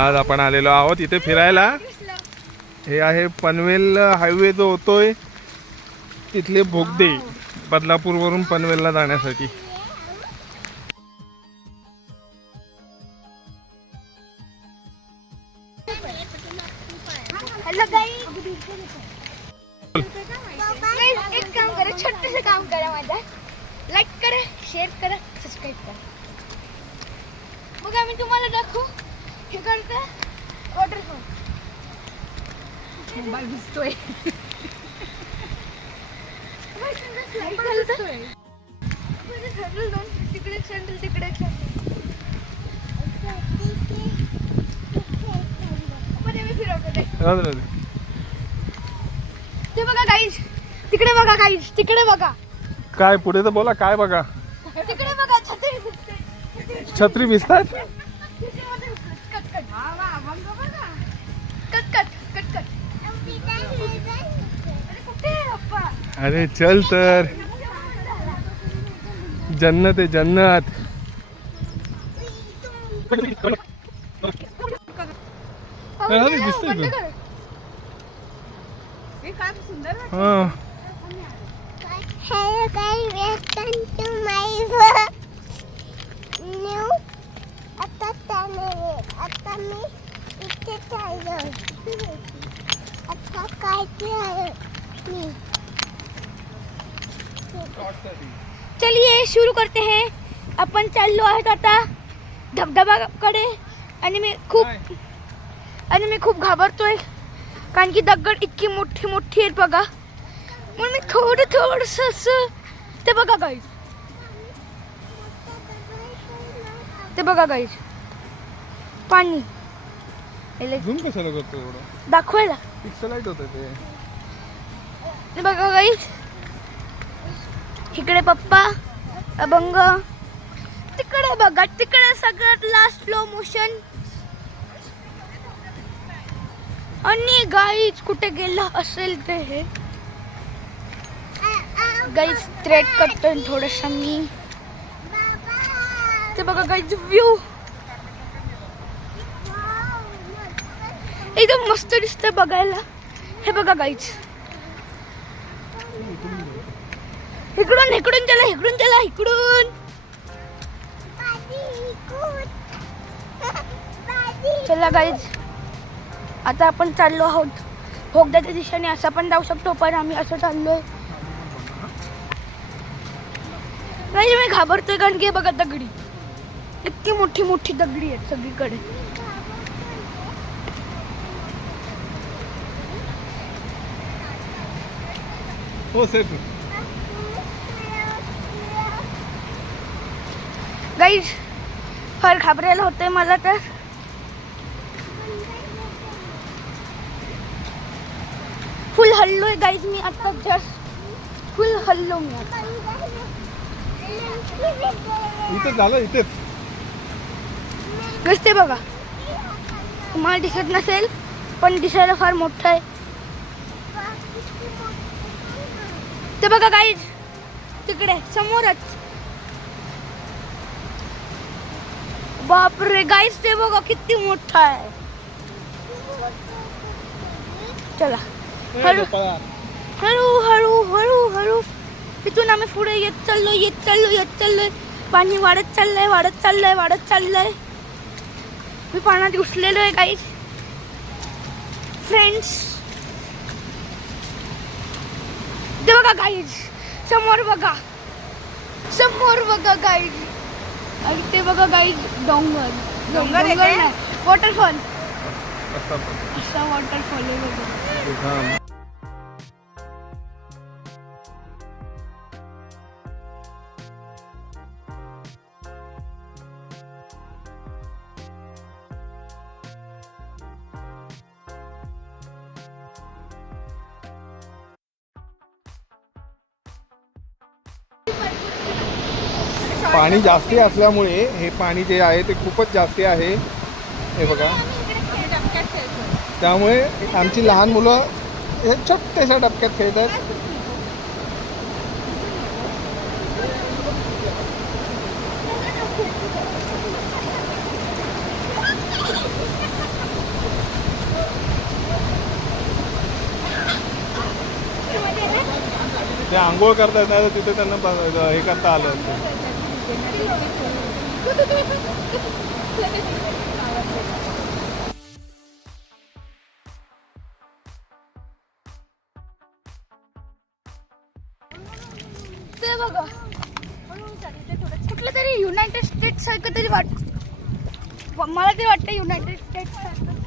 आज आपण आलेलो आहोत इथे फिरायला. हे आहे पनवेल हायवे जो होतोय तिथले भोगदे बदलापूरवरून पनवेलला जाण्यासाठी. काम करा माझा. लाईक करा शेअर करा सबस्क्राईब करा. मग आम्ही तुम्हाला दाखवू. हे करता वॉटरफॉल मोबाईल दिसतोय. तिकडे फिरवतो ते बघा गाईज तिकडे बघा गाईज तिकडे बघा. काय पुढे तर बोला काय बघा? तिकडे बघा छत्री छत्री भिजतात अरे चल तर। जन्नत आहे जन्नत। अहो, अरे, हे दिसतंय बंद ते. कर. हा Hello guys, welcome to my vlog. New आता channel आता मी इथे चाललो आता काय केलं मी चलिए शुरू करते हैं। आपण चाललो आहोत आता धबधबाकडे आणि मी खूप आणि मी खूप घाबरतोय कारण की दगड इतकी मोठी मोठी आहेत बघा म्हणून मी थोडं थोडस असं ते बघा गाईज ते बघा गाईज पाणी झूम कशाला करतो एवढं? दाखवायला। होतं ते. बघा गाईज इकडे पप्पा अभंग. तिकडे बघा तिकडे सगळ्यात लास्ट स्लो मोशन आणि गाईज कुठे गेला असेल ते हे? गाईज थ्रेड करतोय थोडस मी. ते बघा गाईज व्ह्यू एकदम मस्त दिसतंय बघायला. हे बघा गाईज इकडून इकडून चला इकडून चला इकडून. चला गाईज आता आपण चाललो आहोत. भोगद्याच्या दिशेने असं पण जाऊ शकतो पण आम्ही असं चाललोय. नाही मी घाबरतोय कारण की बघा दगडी. इतकी मोठी मोठी दगडी आहेत सगळीकडे. हो सेफ गाईज फार घाबरायला होतंय मला तर. फुल हल्लोय गाईज मी आता जस्ट फुल हल्लो मी इथेच झालं इथेच. दिसते बघा. तुम्हाला दिसत नसेल पण दिसायला फार मोठं आहे. ते बघा गाईज तिकडे समोरच. बापरे गाईज ते बघा किती मोठं आहे चला। हळू हळू हळू हळू हळू तिथून आम्ही पुढे येत चाललो येत चाललो येत चाललोय पाणी वाढत चाललंय वाढत चाललंय वाढत चाललंय मी पाण्यात घुसलेलो आहे काही फ्रेंड्स ते बघा गाईज समोर बघा समोर बघा गाईज आणि ते बघा गाईज डोंगर. डोंगर नाही. वॉटरफॉल असा वॉटरफॉल आहे बघा. पाणी जास्ती असल्यामुळे हे पाणी जे आहे ते खूपच जास्ती आहे. हे बघा. त्यामुळे आमची लहान मुलं हे छोट्याशा डबक्यात खेळतात. ते आंघोळ करता येत नाही तर तिथे त्यांना हे करता आलं ते बघा. कुठलं तरी युनायटेड स्टेट्स सारखं तरी वाट मला तरी वाटतं युनायटेड स्टेट्स सारखं.